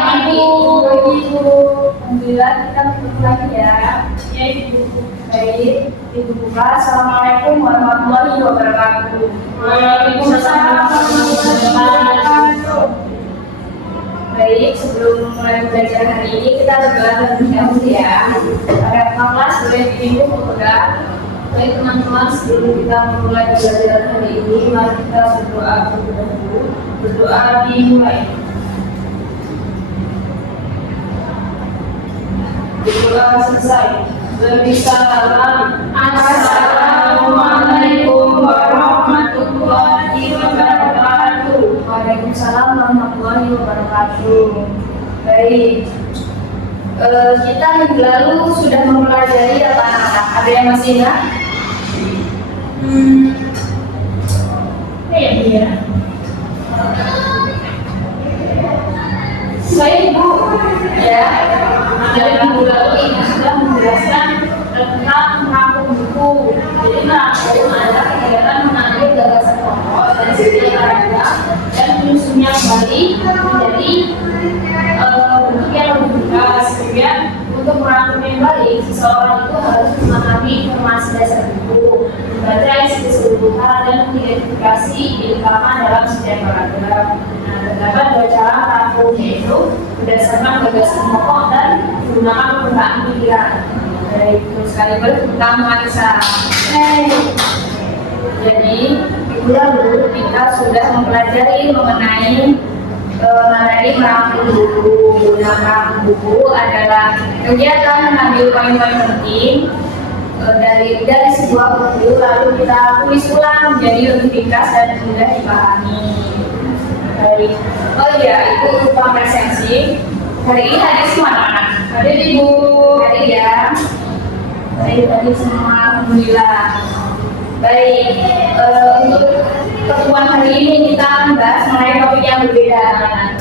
Ibu. Alhamdulillah kita ketemu lagi ya. Ya Ibu. Baik, Ibu buka. Assalamualaikum warahmatullahi wabarakatuh. Waalaikumsalam warahmatullahi wabarakatuh. Baik, sebelum mulai belajar hari ini kita berdoa terlebih dahulu ya. Agar kelas boleh dipimpin berdoa. Baik teman-teman, sebelum kita memulai belajar hari ini, mari kita berdoa terlebih dahulu. Berdoa dimulai. Berdoa selesai. Berbisalam. Assalamualaikum warahmatullahi wabarakatuh. Waalaikumsalam warahmatullahi wabarakatuh. Baik. Kita minggu lalu sudah mempelajari apa? Ada yang masih ingat? Iya. Baik Bu, ya. Dari minggu lalu ini sudah menjelaskan tentang merangkum buku. Jadi merangkum adalah kegiatan mengambil gagasan pokok dan setiap karya dan menyusunnya kembali menjadi bentuk yang lebih jelas. Kemudian untuk merangkum yang baik, seseorang itu harus memahami informasi dasar buku, membaca isi keseluruhan dan mengidentifikasi irama dalam setiap paragraf. Terdapat dua cara merangkum, yaitu berdasarkan gagasan pokok dan menggunakan pembukaan pikiran. Baik, terus sekali kita menganalisa. Jadi minggu lalu kita sudah mempelajari mengenai materi merangkum buku. Nah, merangkum buku adalah kegiatan mengambil poin-poin penting dari sebuah buku, lalu kita tulis ulang menjadi lebih ringkas dan mudah dipahami. Baik. Oh iya, Ibu lupa presensi. Hari ini hadir semua anak-anak. Hadir Ibu. Hadir ya. Baik, hadir semua. Alhamdulillah. Baik. Untuk pertemuan hari ini kita membahas mengenai topik yang berbeda,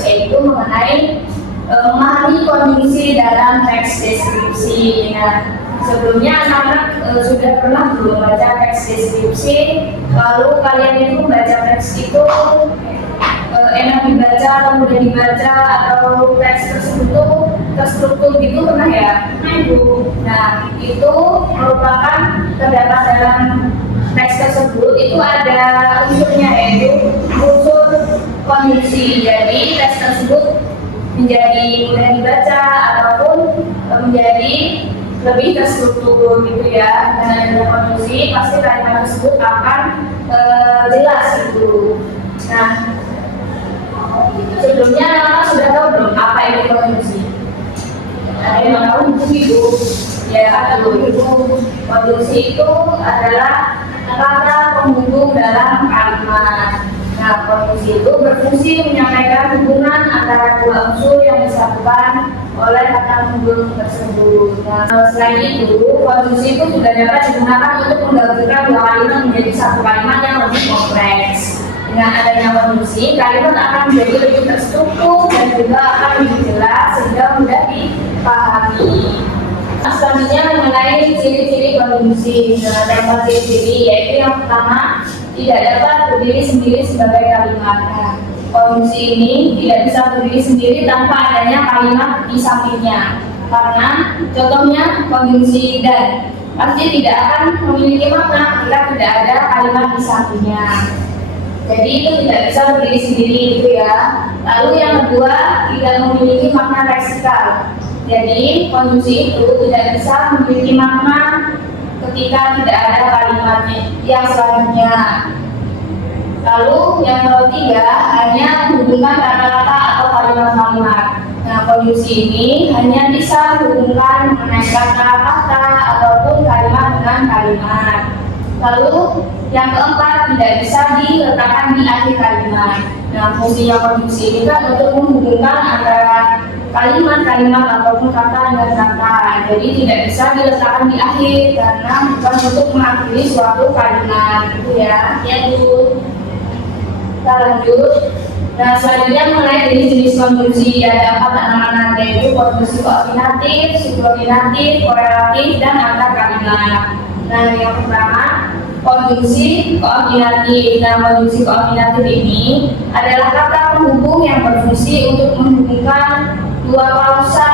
yaitu mengenai memahami kondisi dalam teks deskripsi. Nah, sebelumnya anak-anak sudah pernah belum baca teks deskripsi? Lalu kalian itu membaca teks itu enak dibaca atau mudah dibaca, atau teks tersebut terstruktur gitu pernah ya? Ibu. Nah, itu merupakan terdapat dalam teks tersebut itu ada unsurnya, yaitu unsur kondisi. Jadi teks tersebut menjadi mudah dibaca ataupun menjadi lebih terstruktur gitu ya. Dan ada kondisi pasti kalimat tersebut akan jelas gitu. Nah, sebelumnya anak sudah tahu belum apa itu kondisi? Ada yang tahu mungkin Ibu? Ya, Ibu. Kondisi itu adalah kata penghubung dalam kalimat. Nah, kondisi itu berfungsi menyampaikan hubungan antara dua unsur yang disatukan oleh kata penghubung tersebut. Nah, selain itu, kondisi itu juga dapat digunakan untuk menggabungkan dua kalimat menjadi satu kalimat yang lebih kompleks. Dengan adanya kondisi, kalimat akan menjadi lebih terstruktur dan juga akan lebih jelas sehingga mudah dipahami. Selanjutnya mengenai ciri-ciri kondisi. Nah, ciri-ciri yaitu yang pertama, tidak dapat berdiri sendiri sebagai kalimat. Nah, kondisi ini tidak bisa berdiri sendiri tanpa adanya kalimat di sampingnya. Karena contohnya kondisi dan pasti tidak akan memiliki makna jika tidak ada kalimat di sampingnya. Jadi itu tidak bisa berdiri sendiri gitu ya. Lalu yang kedua, tidak memiliki makna leksikal. Jadi kondisi itu tidak bisa memiliki makna ketika tidak ada kalimatnya yang selanjutnya. Lalu yang ketiga, hanya menghubungkan kata-kata atau kalimat-kalimat. Nah, kondisi ini hanya bisa menghubungkan mengenai kata-kata ataupun kalimat dengan kalimat. Lalu yang keempat, tidak bisa diletakkan di akhir kalimat. Nah, fungsinya kondisi ini kan untuk menghubungkan antara kalimat-kalimat ataupun kata dengan kata. Jadi tidak bisa diletakkan di akhir karena bukan untuk mengakhiri suatu kalimat, gitu ya. Ya Bu. Kita lanjut. Nah, selanjutnya mengenai jenis-jenis kondisi, ada 4 anak-anak, yaitu kondisi koordinatif, subordinatif, korelatif, dan antar kalimat. Nah, yang pertama, konjungsi koordinatif. Nah, konjungsi koordinatif ini adalah kata penghubung yang berfungsi untuk menghubungkan dua klausa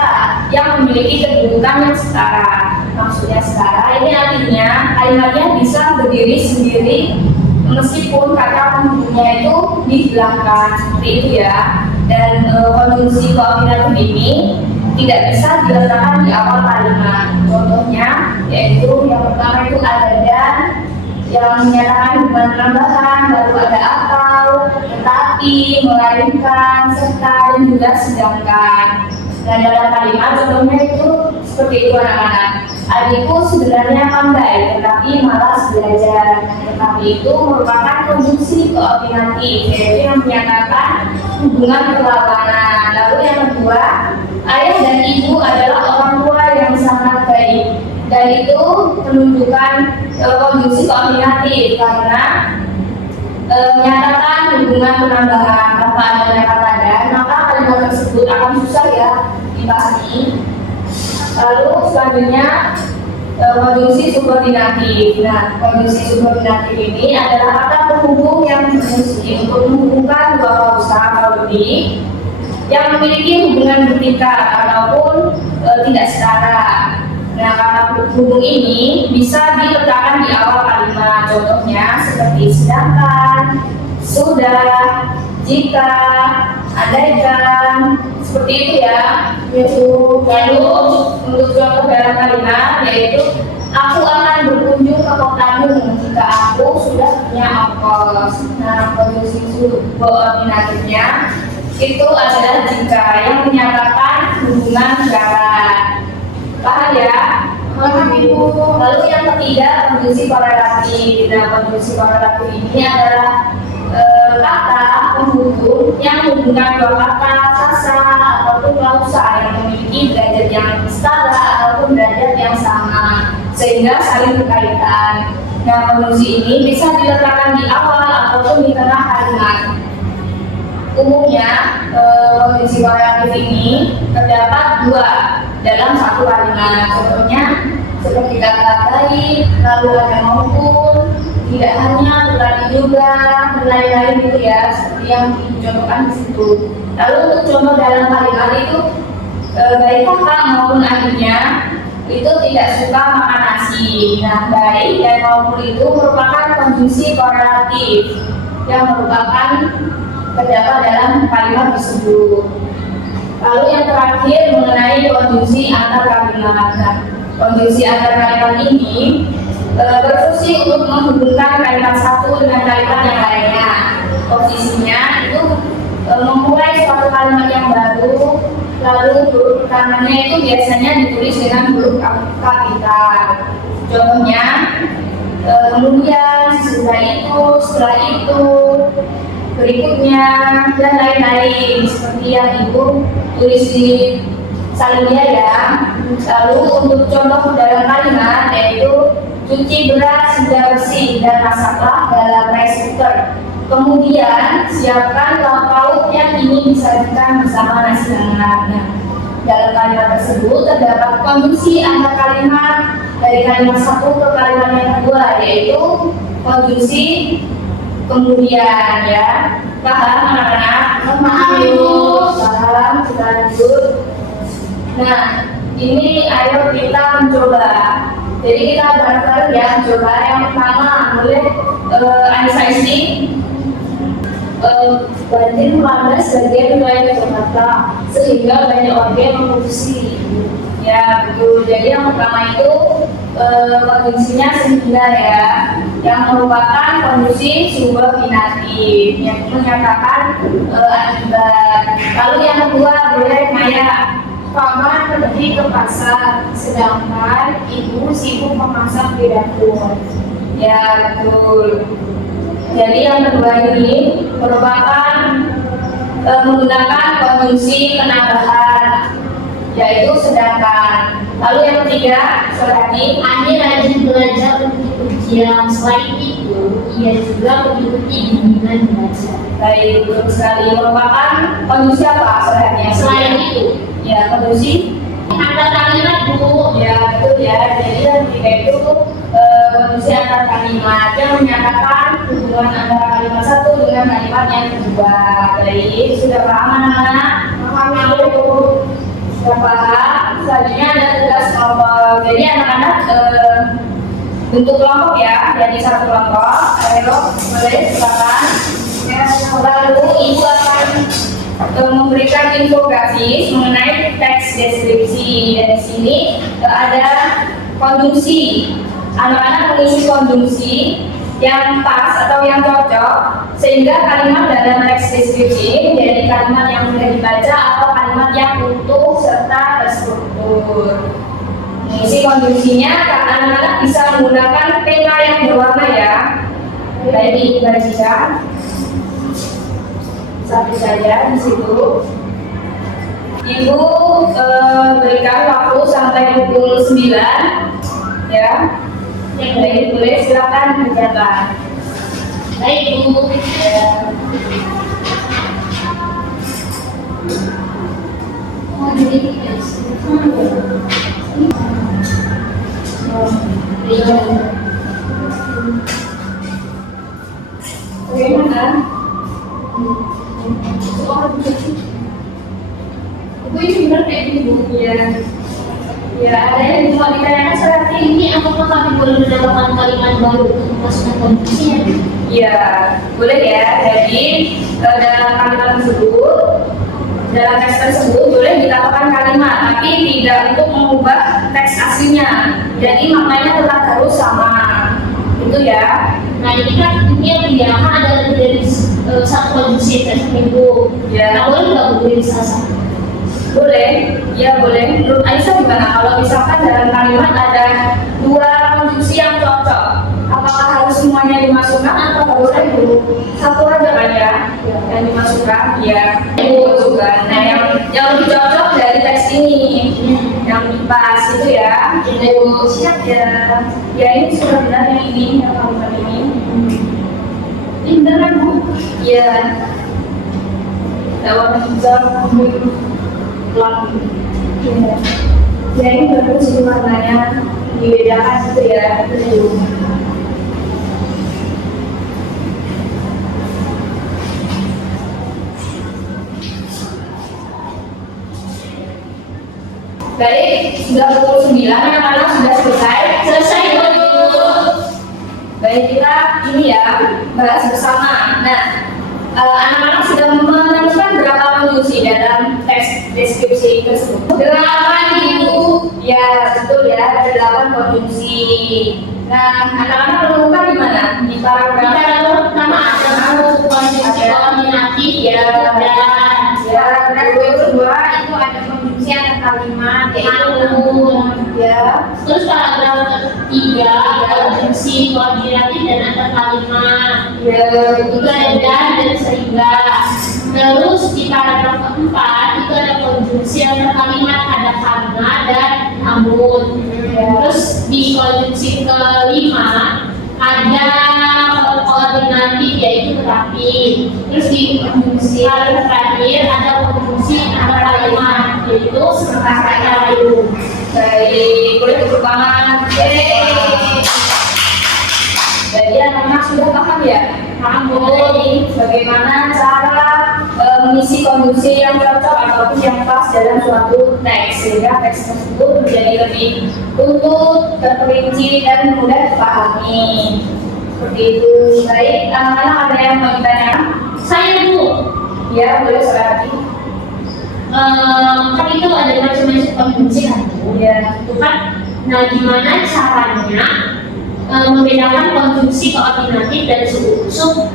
yang memiliki kedudukan yang setara. Maksudnya setara ini artinya kalimatnya bisa berdiri sendiri meskipun kata penghubungnya itu dihilangkan, seperti itu ya. Dan konjungsi koordinatif ini tidak bisa diletakkan di awal kalimat. Contohnya yaitu yang pertama itu ada dan yang menyatakan hubungan penambahan, lalu ada atau, tetapi, melainkan, serta, dan juga sedangkan. Nah, dalam kalimat contohnya itu seperti itu anak-anak. Adikku sebenarnya pandai, tetapi malas belajar. Tetapi itu merupakan konjungsi koordinatif, yaitu yang menyatakan hubungan perlawanan. Lalu yang kedua, ayah dan ibu adalah orang tua yang sangat baik. Dan itu menunjukkan konjungsi koordinatif karena menyatakan hubungan penambahan tanpa adanya kata dan, maka kalimat tersebut akan susah ya dipahami. Lalu selanjutnya konjungsi subordinatif. Nah, konjungsi subordinatif ini adalah kata penghubung yang berfungsi untuk menghubungkan dua klausa atau lebih yang memiliki hubungan bertingkat ataupun tidak setara. Nah, kata penghubung ini bisa diletakkan di awal kalimat. Contohnya seperti sedangkan, sudah, jika, andaikan, seperti itu ya. Lalu untuk contoh dalam kalimat yaitu aku akan berkunjung ke kotamu jika aku sudah punya ongkos. Nah, konjungsi subordinatifnya itu adalah jika yang menyatakan hubungan syarat. Paham ya? Paham, Ibu. Lalu yang ketiga konjungsi korelatif. Nah, konjungsi korelatif ini adalah kata penghubung yang menghubungkan dua kata, kasa ataupun klausa yang memiliki derajat yang setara ataupun derajat yang sama sehingga saling berkaitan. Nah, konjungsi ini bisa diletakkan di awal ataupun di tengah kalimat. Umumnya konjungsi korelatif ini terdapat dua dalam satu kalimat. Contohnya seperti kata baik, lalu ada maupun, tidak hanya, tetapi juga, dan lain-lain gitu ya, seperti yang dicontohkan di situ. Lalu untuk contoh dalam kalimat itu baik kakak maupun adiknya itu tidak suka makan nasi. Nah, baik dan maupun itu merupakan konjungsi korelatif yang merupakan terdapat dalam kalimat tersebut. Lalu yang terakhir mengenai konjungsi antar kalimat. Nah, konjungsi antar kalimat ini berfungsi untuk menghubungkan kalimat satu dengan kalimat yang lainnya. Posisinya itu memulai suatu kalimat yang baru, lalu huruf pertamanya itu biasanya ditulis dengan huruf kapital. Contohnya kemudian, setelah itu, berikutnya, dan lain-lain seperti yang Ibu tulis di salin ya. Lalu untuk contoh dalam kalimat yaitu cuci beras sudah bersih dan masaklah dalam rice cooker. Kemudian siapkan lauk pauk yang ingin disajikan bersama nasi hangat. Nah, dalam kalimat tersebut terdapat konjungsi antar kalimat dari kalimat satu ke kalimat yang kedua yaitu konjungsi kemudian ya. Paham anak-anak? Paham, Ibu. Paham, kita lanjut. Nah, ini ayo kita mencoba. Jadi kita bareng-bareng ya mencoba. Yang pertama boleh Anissa isi banding melanda sebagian wilayah Jakarta sehingga banyak objek memproduksi. Ya betul. Jadi yang pertama itu konjungsinya sehingga ya, yang merupakan konjungsi subordinatif yang menyatakan akibat. Lalu yang kedua boleh Maya. Paman pergi ke pasar, sedangkan ibu sibuk memasak di dapur. Ya betul. Jadi yang kedua ini merupakan menggunakan konjungsi penambahan, yaitu sedangkan. Lalu yang ketiga, Surati, Ani rajin belajar untuk ujian. Selain itu, ia juga mengikuti bimbingan belajar. baik, betul sekali. Merupakan konjungsi apa Surati? Selain itu, ya konjungsi antar kalimat, Bu. ya betul ya. Jadi yang ketiga itu konjungsi antar kalimat yang menyatakan hubungan antara kalimat satu dengan kalimat yang kedua. Baik, sudah paham anak-anak? Paham, Bu. bentuk kelompok ya, jadi satu kelompok. Ayo, boleh silakan. Ya, lalu ibu akan memberikan infografis mengenai teks deskripsi. Dan di sini ada konjungsi. Anak-anak mengisi konjungsi yang pas atau yang cocok sehingga kalimat dalam teks deskripsi ini menjadi kalimat yang mudah dibaca atau kalimat yang utuh serta terstruktur. Mengisi konjungsinya anak-anak bisa menggunakan pena yang berwarna ya. Baik, dibaca satu saja di situ. Ibu berikan waktu sampai pukul 9 ya. Yang lain boleh silakan menjabat. Baik Bu. Oh, jadi guys. Bagaimana? Bu ini benar kayak gini Bu. Ya, ya ada yang mau ditanyakan seperti ini. Ini apakah kami boleh mendapatkan kalimat baru untuk memasukkan konjungsinya? Ya, boleh ya. Jadi dalam kalimat tersebut, dalam teks tersebut boleh ditambahkan kalimat, tapi tidak untuk mengubah teks aslinya. Jadi maknanya tetap harus sama. Itu ya. Nah ini kan ini yang kan ada lebih dari satu konjungsi teks minggu. Ya. Nah boleh nggak Bu dari salah satu? Boleh, ya boleh. Menurut Aisyah gimana? Kalau misalkan dalam kalimat ada dua konjungsi yang cocok, apakah harus semuanya dimasukkan atau harus satu aja kan ya? Yang dimasukkan, ya. Dimasukkan. Nah, yang lebih cocok dari teks ini, yang pas itu ya. Siap ya. Ya ini sudah benar yang ini, yang kalimat ini. Ini benar kan Bu? Iya. Dalam hijab ya. Ya ini bagus sih warnanya dibedakan gitu ya. Baik, sudah pukul 9, anak-anak sudah selesai. Selesai Bu. Baik, kita ini ya bahas bersama. Nah, anak-anak sudah menemukan berapa konjungsi dalam teks deskripsi tersebut? 8 Ibu. Ya, betul ya, ada 8 konjungsi. Nah, anak-anak menemukan di mana? Di paragraf pertama ada konjungsi koordinatif ya, dan paragraf kedua itu ada konjungsi ada kalimat namun ya. Terus paragraf ketiga konjungsi koordinatif dan ada kalimat Ya, itu ada dan sehingga. Terus di paragraf keempat itu ada konjungsi ada kalimat dan namun. Terus di konjungsi kelima ada koordinatif yaitu tetapi. Terus di konjungsi terakhir ada konjungsi ada kalimat yaitu sementara itu. Baik, boleh tepuk tangan. Jadi anak-anak sudah paham ya? Namun bagaimana cara mengisi konjungsi yang cocok ataupun yang pas dalam suatu teks sehingga teks tersebut menjadi lebih utuh, terperinci dan mudah dipahami. Seperti itu. Baik, anak-anak ada yang mau ditanya? Saya Bu. Ya, boleh sekali. Kan itu ada macam-macam konjungsi kan Bu? Ya. Itu kan. Nah gimana caranya membedakan konjungsi koordinatif dan sub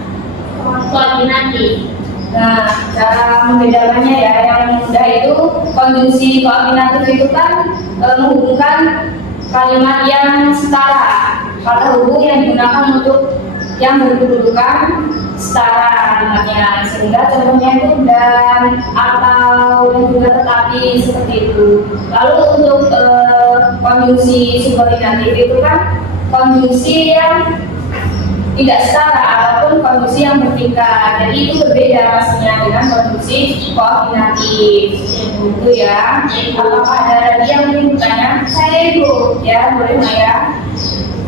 koordinatif? Nah, cara membedakannya ya yang mudah itu konjungsi koordinatif itu kan menghubungkan kalimat yang setara. Kata hubung yang digunakan untuk yang berkedudukan setara kalimatnya, sehingga contohnya itu dan, atau, dan juga tetapi seperti itu. Lalu untuk konjungsi subordinatif itu kan konjungsi yang tidak setara ataupun konjungsi yang bertingkat. Jadi itu berbeda pastinya dengan konjungsi koordinatif. Itu ya. Apakah ada lagi yang ingin bertanya? Saya Ibu. Ya, boleh Maya.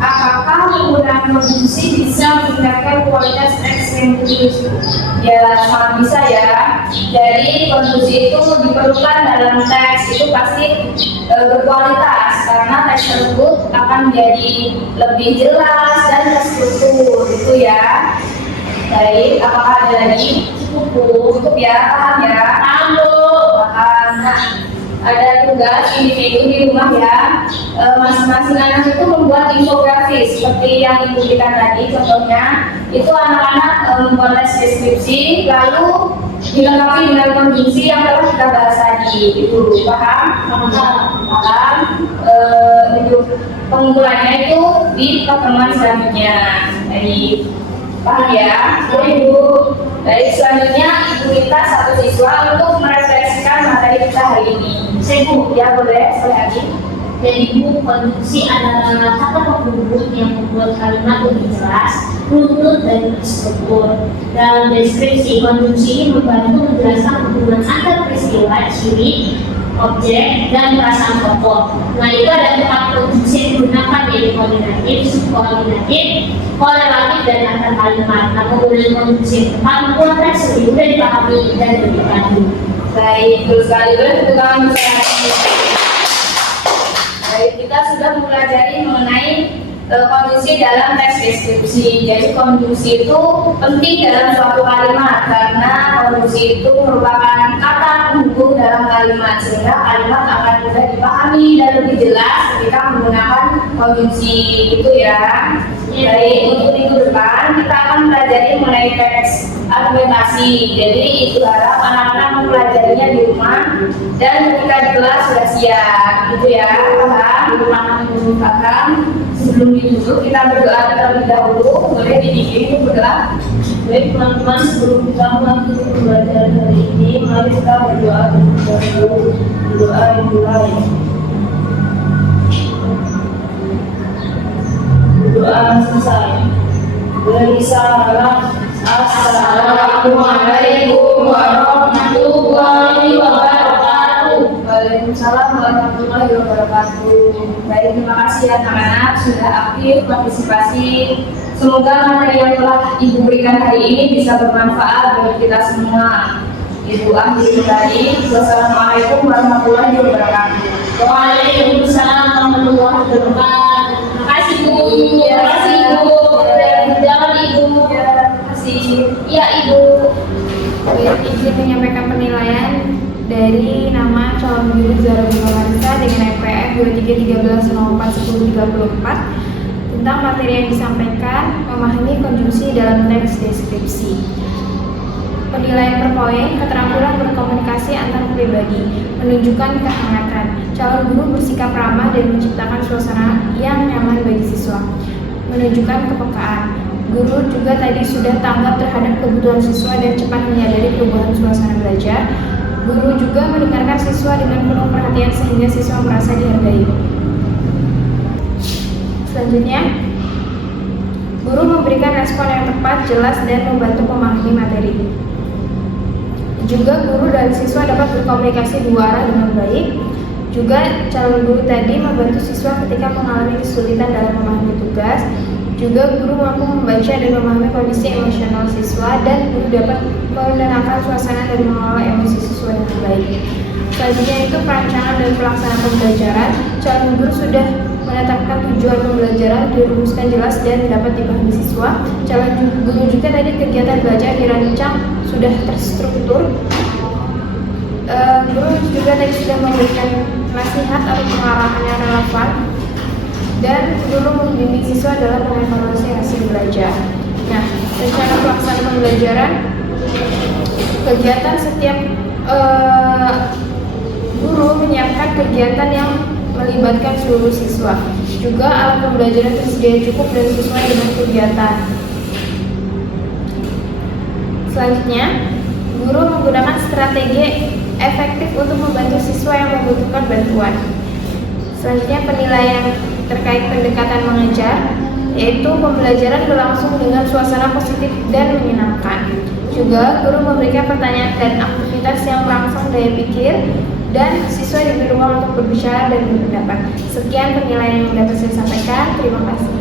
apakah penggunaan kondisi bisa meningkatkan kualitas teks yang ditulis? Ya, sangat bisa ya. Jadi kondisi itu diperlukan dalam teks itu pasti berkualitas karena teks tersebut akan menjadi lebih jelas dan terstruktur itu ya. Baik, apakah ada lagi? Cukup ya, paham ya? Paham Bu. Paham. Nah, ada tugas individu di rumah ya. Masing-masing anak itu membuat infografis seperti yang Ibu berikan tadi. Contohnya itu anak-anak membuat teks deskripsi lalu dilengkapi dengan kondisi yang telah kita bahas tadi. Itu paham? Paham. Itu pengumpulannya itu di pertemuan selanjutnya. Jadi paham ya? Ibu. Baik, selanjutnya Ibu minta satu siswa untuk merefleksikan materi kita hari ini. Bu, ya boleh, lagi. Jadi Bu, konjungsi adalah kata penghubung yang membuat kalimat lebih jelas, runtut dan terstruktur. Dalam deskripsi, konjungsi ini membantu menjelaskan hubungan antar peristiwa, ciri, objek, dan perasaan tokoh. Nah, itu ada 4 konjungsi yang digunakan, yaitu koordinatif, subkoordinatif, korelatif, dan antar kalimat. Nah, penggunaan konjungsi yang tepat membuat teks lebih mudah dipahami dan lebih lanjut. Baik, terus sekali boleh tepuk tangan bersama. Baik, kita sudah mempelajari mengenai konjungsi dalam teks deskripsi. Jadi konjungsi itu penting dalam suatu kalimat karena konjungsi itu merupakan kata penghubung dalam kalimat sehingga kalimat akan mudah dipahami dan lebih jelas ketika menggunakan konjungsi itu ya. Baik, untuk minggu depan kita akan mempelajari mengenai teks argumentasi. Jadi itu harap anak-anak mempelajarinya di rumah dan ketika di kelas sudah siap gitu ya. Paham? Sebelum ditutup kita berdoa terlebih dahulu. Boleh dibimbing berdoa. Baik teman-teman, sebelum kita melanjutkan pembelajaran hari ini, mari kita berdoa terlebih dahulu. Doa yang mulai. Doa selesai. Beri salam. Assalamualaikum warahmatullahi wabarakatuh. Waalaikumsalam warahmatullahi wabarakatuh. Baik, terima kasih anak-anak sudah aktif partisipasi. Semoga materi yang telah Ibu berikan hari ini bisa bermanfaat bagi kita semua. Ibu akhiri tadi. Wassalamualaikum warahmatullahi wabarakatuh. Waalaikumsalam warahmatullahi wabarakatuh. Terima kasih Bu. Terima kasih Ibu. Jangan Ibu. Terima kasih. Iya Ibu. Baik, izin menyampaikan penilaian dari nama calon guru Zara Bimalarisa dengan EPF 2313041034 tentang materi yang disampaikan, memahami konjungsi dalam teks deskripsi. Penilaian per poin, keterampilan berkomunikasi antar pribadi, menunjukkan kehangatan. Calon guru bersikap ramah dan menciptakan suasana yang nyaman bagi siswa, menunjukkan kepekaan. Guru juga tadi sudah tanggap terhadap kebutuhan siswa dan cepat menyadari perubahan suasana belajar. Guru juga mendengarkan siswa dengan penuh perhatian sehingga siswa merasa dihargai. Selanjutnya, guru memberikan respon yang tepat, jelas, dan membantu memahami materi. Juga guru dan siswa dapat berkomunikasi dua arah dengan baik. Juga calon guru tadi membantu siswa ketika mengalami kesulitan dalam memahami tugas. Juga guru mampu membaca dan memahami kondisi emosional siswa dan guru dapat menenangkan suasana dan mengelola emosi siswa dengan baik. Selanjutnya itu perancangan dan pelaksanaan pembelajaran. Calon guru sudah menetapkan tujuan pembelajaran, dirumuskan jelas dan dapat dipahami siswa. Calon guru juga tadi kegiatan belajar dirancang sudah terstruktur. Guru juga tadi sudah memberikan nasihat atau pengarahan yang relevan. Dan guru membimbing siswa dalam mengevaluasi hasil belajar. Nah, rencana pelaksanaan pembelajaran, kegiatan setiap guru menyiapkan kegiatan yang melibatkan seluruh siswa. Juga alat pembelajaran tersedia cukup dan sesuai dengan kegiatan. Selanjutnya, guru menggunakan strategi efektif untuk membantu siswa yang membutuhkan bantuan. Selanjutnya, penilaian terkait pendekatan mengajar, yaitu pembelajaran berlangsung dengan suasana positif dan menyenangkan. Juga guru memberikan pertanyaan dan aktivitas yang merangsang daya pikir dan siswa diberi ruang untuk berbicara dan berpendapat. Sekian penilaian yang dapat saya sampaikan. Terima kasih.